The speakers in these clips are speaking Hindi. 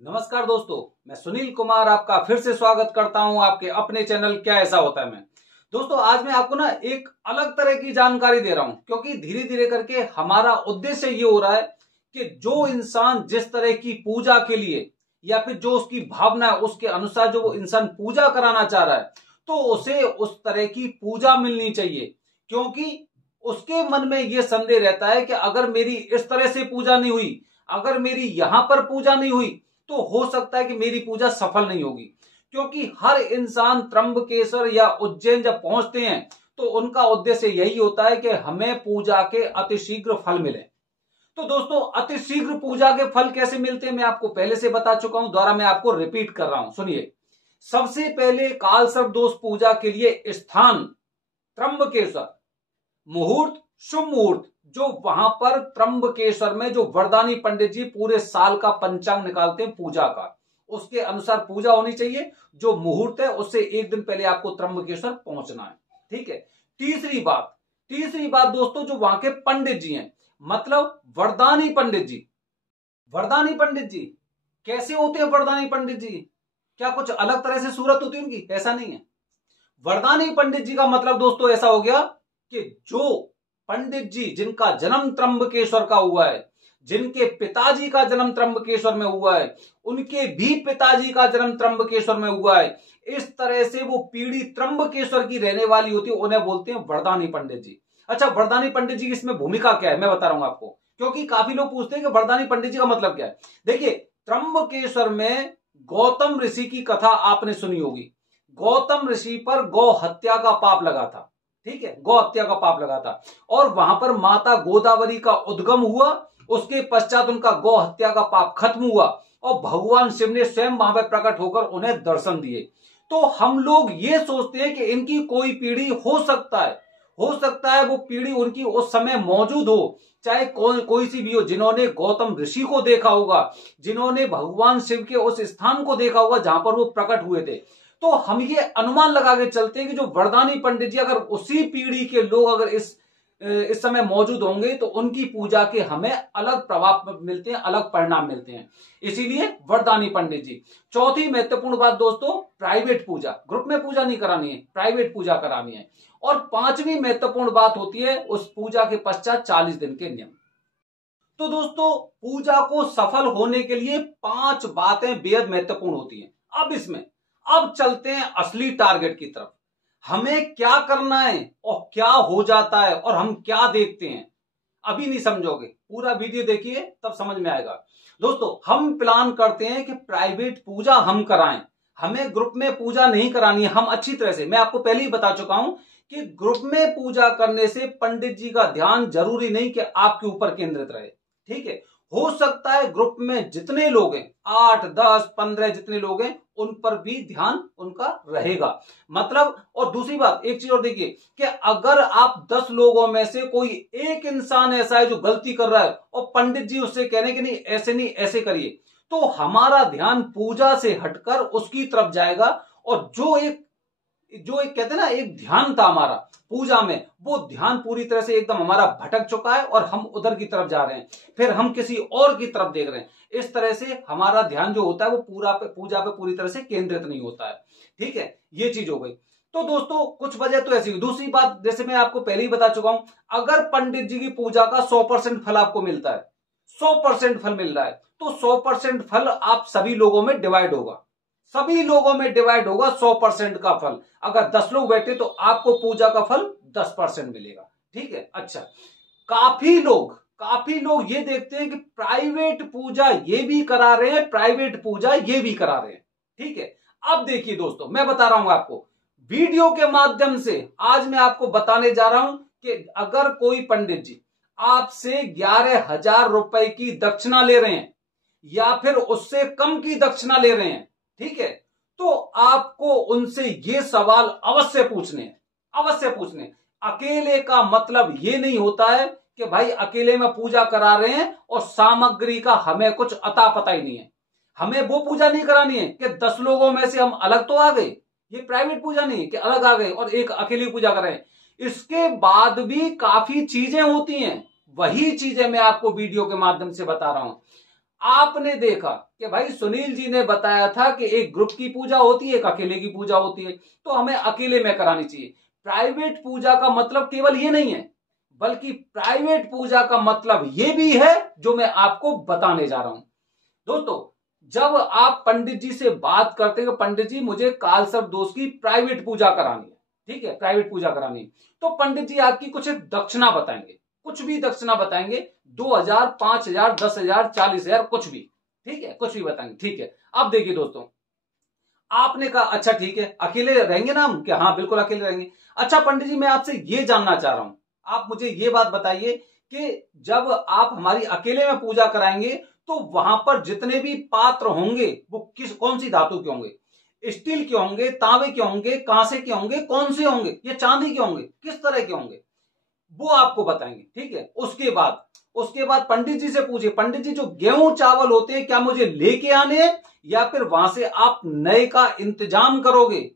नमस्कार दोस्तों, मैं सुनील कुमार आपका फिर से स्वागत करता हूं आपके अपने चैनल क्या ऐसा होता है में। दोस्तों आज मैं आपको ना एक अलग तरह की जानकारी दे रहा हूं क्योंकि धीरे धीरे करके हमारा उद्देश्य ये हो रहा है कि जो इंसान जिस तरह की पूजा के लिए या फिर जो उसकी भावना है उसके अनुसार जो वो इंसान पूजा कराना चाह रहा है तो उसे उस तरह की पूजा मिलनी चाहिए। क्योंकि उसके मन में यह संदेह रहता है कि अगर मेरी इस तरह से पूजा नहीं हुई, अगर मेरी यहां पर पूजा नहीं हुई तो हो सकता है कि मेरी पूजा सफल नहीं होगी। क्योंकि हर इंसान त्र्यंबकेश्वर या उज्जैन जब पहुंचते हैं तो उनका उद्देश्य यही होता है कि हमें पूजा के अतिशीघ्र फल मिले। तो दोस्तों अतिशीघ्र पूजा के फल कैसे मिलते हैं मैं आपको पहले से बता चुका हूं, दोबारा मैं आपको रिपीट कर रहा हूं, सुनिए। सबसे पहले काल सर्प दोष पूजा के लिए स्थान त्र्यंबकेश्वर, मुहूर्त शुभ मुहूर्त जो वहां पर त्र्यंबकेश्वर में जो वरदानी पंडित जी पूरे साल का पंचांग निकालते हैं पूजा का, उसके अनुसार पूजा होनी चाहिए। जो मुहूर्त है उससे एक दिन पहले आपको त्र्यंबकेश्वर पहुंचना है, ठीक है। तीसरी बात दोस्तों, जो वहां के पंडित जी हैं मतलब वरदानी पंडित जी। वरदानी पंडित जी कैसे होते हैं? वरदानी पंडित जी क्या कुछ अलग तरह से सूरत होती है उनकी? ऐसा नहीं है। वरदानी पंडित जी का मतलब दोस्तों ऐसा हो गया कि जो पंडित जी जिनका जन्म त्र्यंबकेश्वर का हुआ है, जिनके पिताजी का जन्म त्र्यंबकेश्वर में हुआ है, उनके भी पिताजी का जन्म त्र्यंबकेश्वर में हुआ है, इस तरह से वो पीढ़ी त्र्यंबकेश्वर की रहने वाली होती है, उन्हें बोलते हैं वरदानी पंडित जी। अच्छा, वरदानी पंडित जी की इसमें भूमिका क्या है मैं बता रहा हूं आपको, क्योंकि काफी लोग पूछते हैं कि वरदानी पंडित जी का मतलब क्या है। देखिए, त्र्यंबकेश्वर में गौतम ऋषि की कथा आपने सुनी होगी। गौतम ऋषि पर गौ हत्या का पाप लगा था, ठीक है, गौ हत्या का पाप लगा था और वहां पर माता गोदावरी का उद्गम हुआ। उसके पश्चात उनका गौ हत्या का पाप खत्म हुआ और भगवान शिव ने स्वयं वहां पर प्रकट होकर उन्हें दर्शन दिए। तो हम लोग ये सोचते हैं कि इनकी कोई पीढ़ी हो सकता है वो पीढ़ी उनकी उस समय मौजूद हो, चाहे कोई सी भी हो, जिन्होंने गौतम ऋषि को देखा होगा, जिन्होंने भगवान शिव के उस स्थान को देखा होगा जहां पर वो प्रकट हुए थे। तो हम ये अनुमान लगा के चलते हैं कि जो वरदानी पंडित जी अगर उसी पीढ़ी के लोग अगर इस समय मौजूद होंगे तो उनकी पूजा के हमें अलग प्रभाव मिलते हैं, अलग परिणाम मिलते हैं, इसीलिए वरदानी पंडित जी। चौथी महत्वपूर्ण बात दोस्तों, प्राइवेट पूजा, ग्रुप में पूजा नहीं करानी है, प्राइवेट पूजा करानी है। और पांचवी महत्वपूर्ण बात होती है उस पूजा के पश्चात 40 दिन के नियम। तो दोस्तों पूजा को सफल होने के लिए 5 बातें बेहद महत्वपूर्ण होती हैं। अब चलते हैं असली टारगेट की तरफ। हमें क्या करना है और क्या हो जाता है और हम क्या देखते हैं, अभी नहीं समझोगे, पूरा वीडियो देखिए तब समझ में आएगा। दोस्तों हम प्लान करते हैं कि प्राइवेट पूजा हम कराएं, हमें ग्रुप में पूजा नहीं करानी है। हम अच्छी तरह से, मैं आपको पहले ही बता चुका हूं कि ग्रुप में पूजा करने से पंडित जी का ध्यान जरूरी नहीं कि आपके ऊपर केंद्रित रहे, ठीक है। हो सकता है ग्रुप में जितने लोग हैं 8, 10, 15 जितने लोग हैं उन पर भी ध्यान उनका रहेगा, मतलब। और दूसरी बात एक चीज और देखिए कि अगर आप 10 लोगों में से कोई एक इंसान ऐसा है जो गलती कर रहा है और पंडित जी उससे कह रहे हैं कि नहीं ऐसे करिए, तो हमारा ध्यान पूजा से हटकर उसकी तरफ जाएगा और जो एक कहते हैं ना एक ध्यान था हमारा पूजा में, वो ध्यान पूरी तरह से एकदम हमारा भटक चुका है और हम उधर की तरफ जा रहे हैं, फिर हम किसी और की तरफ देख रहे हैं। इस तरह से हमारा ध्यान जो होता है वो पूजा पे पूरी तरह से केंद्रित नहीं होता है, ठीक है। ये चीज हो गई। तो दोस्तों कुछ वजह तो ऐसी हुई। दूसरी बात, जैसे मैं आपको पहले ही बता चुका हूं, अगर पंडित जी की पूजा का 100% फल आपको मिलता है, 100% फल मिल रहा है, तो 100% फल आप सभी लोगों में डिवाइड होगा, 100% का फल। अगर 10 लोग बैठे तो आपको पूजा का फल 10% मिलेगा, ठीक है। अच्छा, काफी लोग ये देखते हैं कि प्राइवेट पूजा ये भी करा रहे हैं, प्राइवेट पूजा ये भी करा रहे हैं, ठीक है। अब देखिए दोस्तों, मैं बता रहा हूं आपको वीडियो के माध्यम से, आज मैं आपको बताने जा रहा हूं कि अगर कोई पंडित जी आपसे 11,000 रुपए की दक्षिणा ले रहे हैं या फिर उससे कम की दक्षिणा ले रहे हैं, ठीक है, तो आपको उनसे ये सवाल अवश्य पूछने। अकेले का मतलब ये नहीं होता है कि भाई अकेले में पूजा करा रहे हैं और सामग्री का हमें कुछ अता पता ही नहीं है। हमें वो पूजा नहीं करानी है कि 10 लोगों में से हम अलग तो आ गए, ये प्राइवेट पूजा नहीं है कि अलग आ गए और एक अकेली पूजा कर रहे हैं। इसके बाद भी काफी चीजें होती हैं, वही चीजें मैं आपको वीडियो के माध्यम से बता रहा हूं। आपने देखा कि भाई सुनील जी ने बताया था कि एक ग्रुप की पूजा होती है, एक अकेले की पूजा होती है, तो हमें अकेले में करानी चाहिए। प्राइवेट पूजा का मतलब केवल ये नहीं है, बल्कि प्राइवेट पूजा का मतलब ये भी है जो मैं आपको बताने जा रहा हूं। दोस्तों, जब आप पंडित जी से बात करते हैं, पंडित जी मुझे काल सर्प दोष की प्राइवेट पूजा करानी है, ठीक है, प्राइवेट पूजा करानी है, तो पंडित जी आपकी कुछ एक दक्षिणा बताएंगे, कुछ भी दक्षिणा बताएंगे, 2000, 5000, 10,000, 40,000, कुछ भी, ठीक है, कुछ भी बताएंगे, ठीक है। अब देखिए दोस्तों, आपने कहा अच्छा ठीक है, अकेले रहेंगे ना हम, क्या हाँ बिल्कुल अकेले रहेंगे। अच्छा पंडित जी, मैं आपसे ये जानना चाह रहा हूं, आप मुझे ये बात बताइए कि जब आप हमारी अकेले में पूजा कराएंगे तो वहां पर जितने भी पात्र होंगे वो कौन सी धातु के होंगे? स्टील के होंगे, तांबे के होंगे, कांसे के होंगे, कौन से होंगे, ये चांदी के होंगे, किस तरह के होंगे, वो आपको बताएंगे, ठीक है। उसके बाद पंडित जी से पूछिए, पंडित जी जो गेहूं चावल होते हैं क्या मुझे लेके आने हैं या फिर वहां से आप नए का इंतजाम करोगे?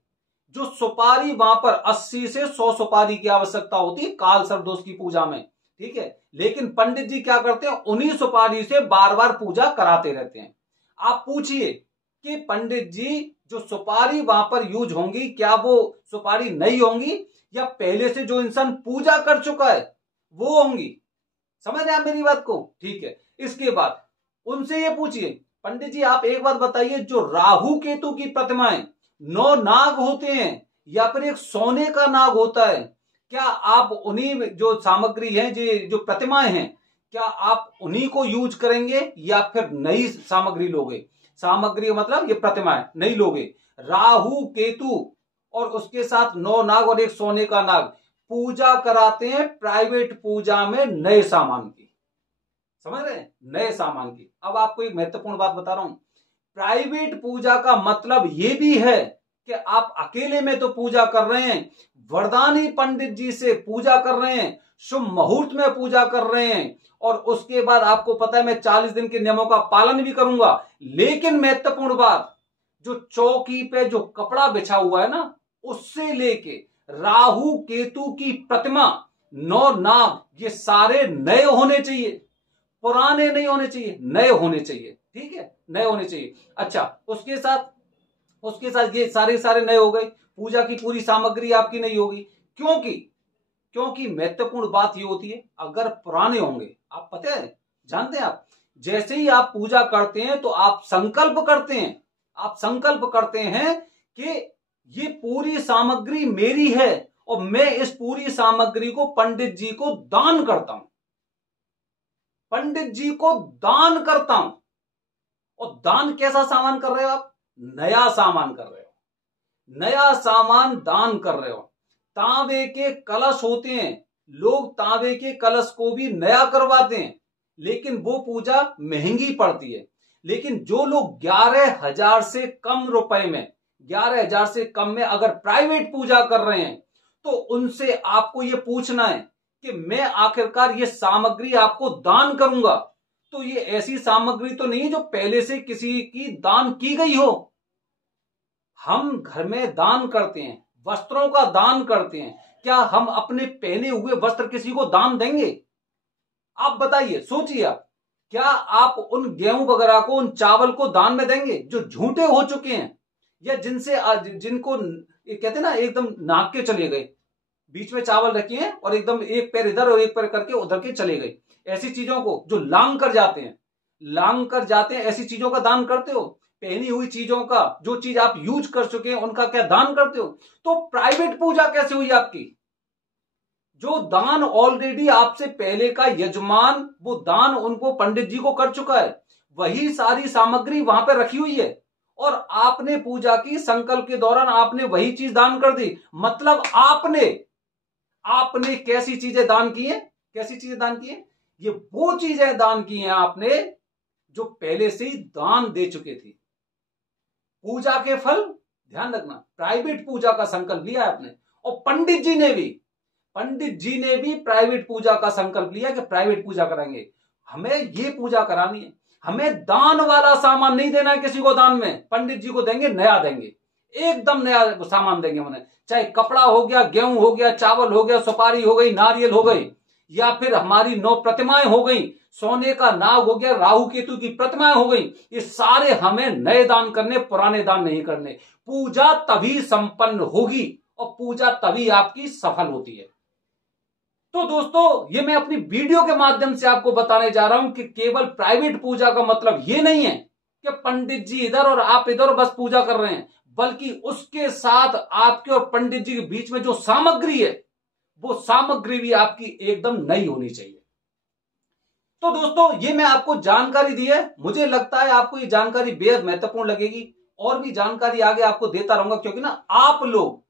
जो सुपारी वहां पर 80 से 100 सुपारी की आवश्यकता होती है काल सर्प दोष की पूजा में, ठीक है। लेकिन पंडित जी क्या करते हैं, उन्हीं सुपारी से बार बार पूजा कराते रहते हैं। आप पूछिए कि पंडित जी जो सुपारी वहां पर यूज होंगी क्या वो सुपारी नई होंगी या पहले से जो इंसान पूजा कर चुका है वो होंगी? समझ रहे हैं आप मेरी बात को, ठीक है। इसके बाद उनसे ये पूछिए, पंडित जी आप एक बात बताइए, जो राहु केतु की प्रतिमाएं 9 नाग होते हैं या फिर एक सोने का नाग होता है, क्या आप उन्हीं जो सामग्री है जो प्रतिमाएं हैं, क्या आप उन्हीं को यूज करेंगे या फिर नई सामग्री लोगे? सामग्री मतलब ये प्रतिमाएं नई लोगे। राहु केतु और उसके साथ 9 नाग और एक सोने का नाग पूजा कराते हैं प्राइवेट पूजा में नए सामान की, समझ रहे हैं, नए सामान की। अब आपको एक महत्वपूर्ण बात बता रहा हूं, प्राइवेट पूजा का मतलब यह भी है कि आप अकेले में तो पूजा कर रहे हैं, वरदानी पंडित जी से पूजा कर रहे हैं, शुभ मुहूर्त में पूजा कर रहे हैं, और उसके बाद आपको पता है मैं 40 दिन के नियमों का पालन भी करूंगा। लेकिन महत्वपूर्ण बात, जो चौकी पे जो कपड़ा बिछा हुआ है ना, उससे लेके राहु केतु की प्रतिमा 9 नाग, ये सारे नए होने चाहिए, पुराने नहीं होने चाहिए, नए होने चाहिए, ठीक है, नए होने चाहिए। अच्छा, उसके साथ ये सारे नए हो गए, पूजा की पूरी सामग्री आपकी नहीं होगी, क्योंकि महत्वपूर्ण बात ये होती है, अगर पुराने होंगे, आप पता है, जानते हैं आप, जैसे ही आप पूजा करते हैं तो आप संकल्प करते हैं कि ये पूरी सामग्री मेरी है और मैं इस पूरी सामग्री को पंडित जी को दान करता हूं, पंडित जी को दान करता हूं। और दान कैसा सामान कर रहे हो आप? नया सामान कर रहे हो, नया सामान दान कर रहे हो। तांबे के कलश होते हैं, लोग तांबे के कलश को भी नया करवाते हैं, लेकिन वो पूजा महंगी पड़ती है। लेकिन जो लोग 11,000 से कम रुपए में, 11,000 से कम में अगर प्राइवेट पूजा कर रहे हैं, तो उनसे आपको ये पूछना है कि मैं आखिरकार ये सामग्री आपको दान करूंगा, तो ये ऐसी सामग्री तो नहीं है जो पहले से किसी की दान की गई हो। हम घर में दान करते हैं, वस्त्रों का दान करते हैं, क्या हम अपने पहने हुए वस्त्र किसी को दान देंगे? आप बताइए, सोचिए आप, क्या आप उन गेहूं वगैरह को, उन चावल को दान में देंगे जो झूठे हो चुके हैं, या जिनको ये कहते हैं ना एकदम नाक के चले गए, बीच में चावल रखे हैं और एकदम एक पैर इधर और एक पैर करके उधर के चले गए, ऐसी चीजों को जो लांग कर जाते हैं, ऐसी चीजों का दान करते हो? पहनी हुई चीजों का, जो चीज आप यूज कर चुके हैं उनका क्या दान करते हो? तो प्राइवेट पूजा कैसे हुई आपकी? जो दान ऑलरेडी आपसे पहले का यजमान, वो दान उनको पंडित जी को कर चुका है, वही सारी सामग्री वहां पे रखी हुई है, और आपने पूजा की, संकल्प के दौरान आपने वही चीज दान कर दी। मतलब आपने कैसी चीजें दान की हैं? ये वो चीजें दान की हैं आपने जो पहले से ही दान दे चुके थे। पूजा के फल, ध्यान रखना, प्राइवेट पूजा का संकल्प लिया आपने, और पंडित जी ने भी प्राइवेट पूजा का संकल्प लिया कि प्राइवेट पूजा कराएंगे, हमें ये पूजा करानी है, हमें दान वाला सामान नहीं देना है किसी को दान में, पंडित जी को देंगे नया, देंगे एकदम नया सामान देंगे उन्हें, चाहे कपड़ा हो गया, गेहूं हो गया, चावल हो गया, सुपारी हो गई, नारियल हो गई, या फिर हमारी 9 प्रतिमाएं हो गई, सोने का नाग हो गया, राहु केतु की प्रतिमाएं हो गई, ये सारे हमें नए दान करने, पुराने दान नहीं करने। पूजा तभी संपन्न होगी और पूजा तभी आपकी सफल होती है। तो दोस्तों, ये मैं अपनी वीडियो के माध्यम से आपको बताने जा रहा हूं कि केवल प्राइवेट पूजा का मतलब ये नहीं है कि पंडित जी इधर और आप इधर बस पूजा कर रहे हैं, बल्कि उसके साथ आपके और पंडित जी के बीच में जो सामग्री है, वो सामग्री भी आपकी एकदम नई होनी चाहिए। तो दोस्तों, ये मैं आपको जानकारी दी है, मुझे लगता है आपको ये जानकारी बेहद महत्वपूर्ण लगेगी। और भी जानकारी आगे आपको देता रहूंगा, क्योंकि ना आप लोग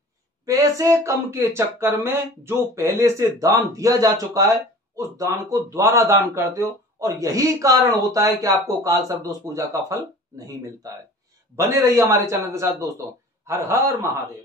पैसे कम के चक्कर में जो पहले से दान दिया जा चुका है, उस दान को दोबारा दान करते हो, और यही कारण होता है कि आपको काल सर्पदोष पूजा का फल नहीं मिलता है। बने रहिए हमारे चैनल के साथ दोस्तों। हर हर महादेव।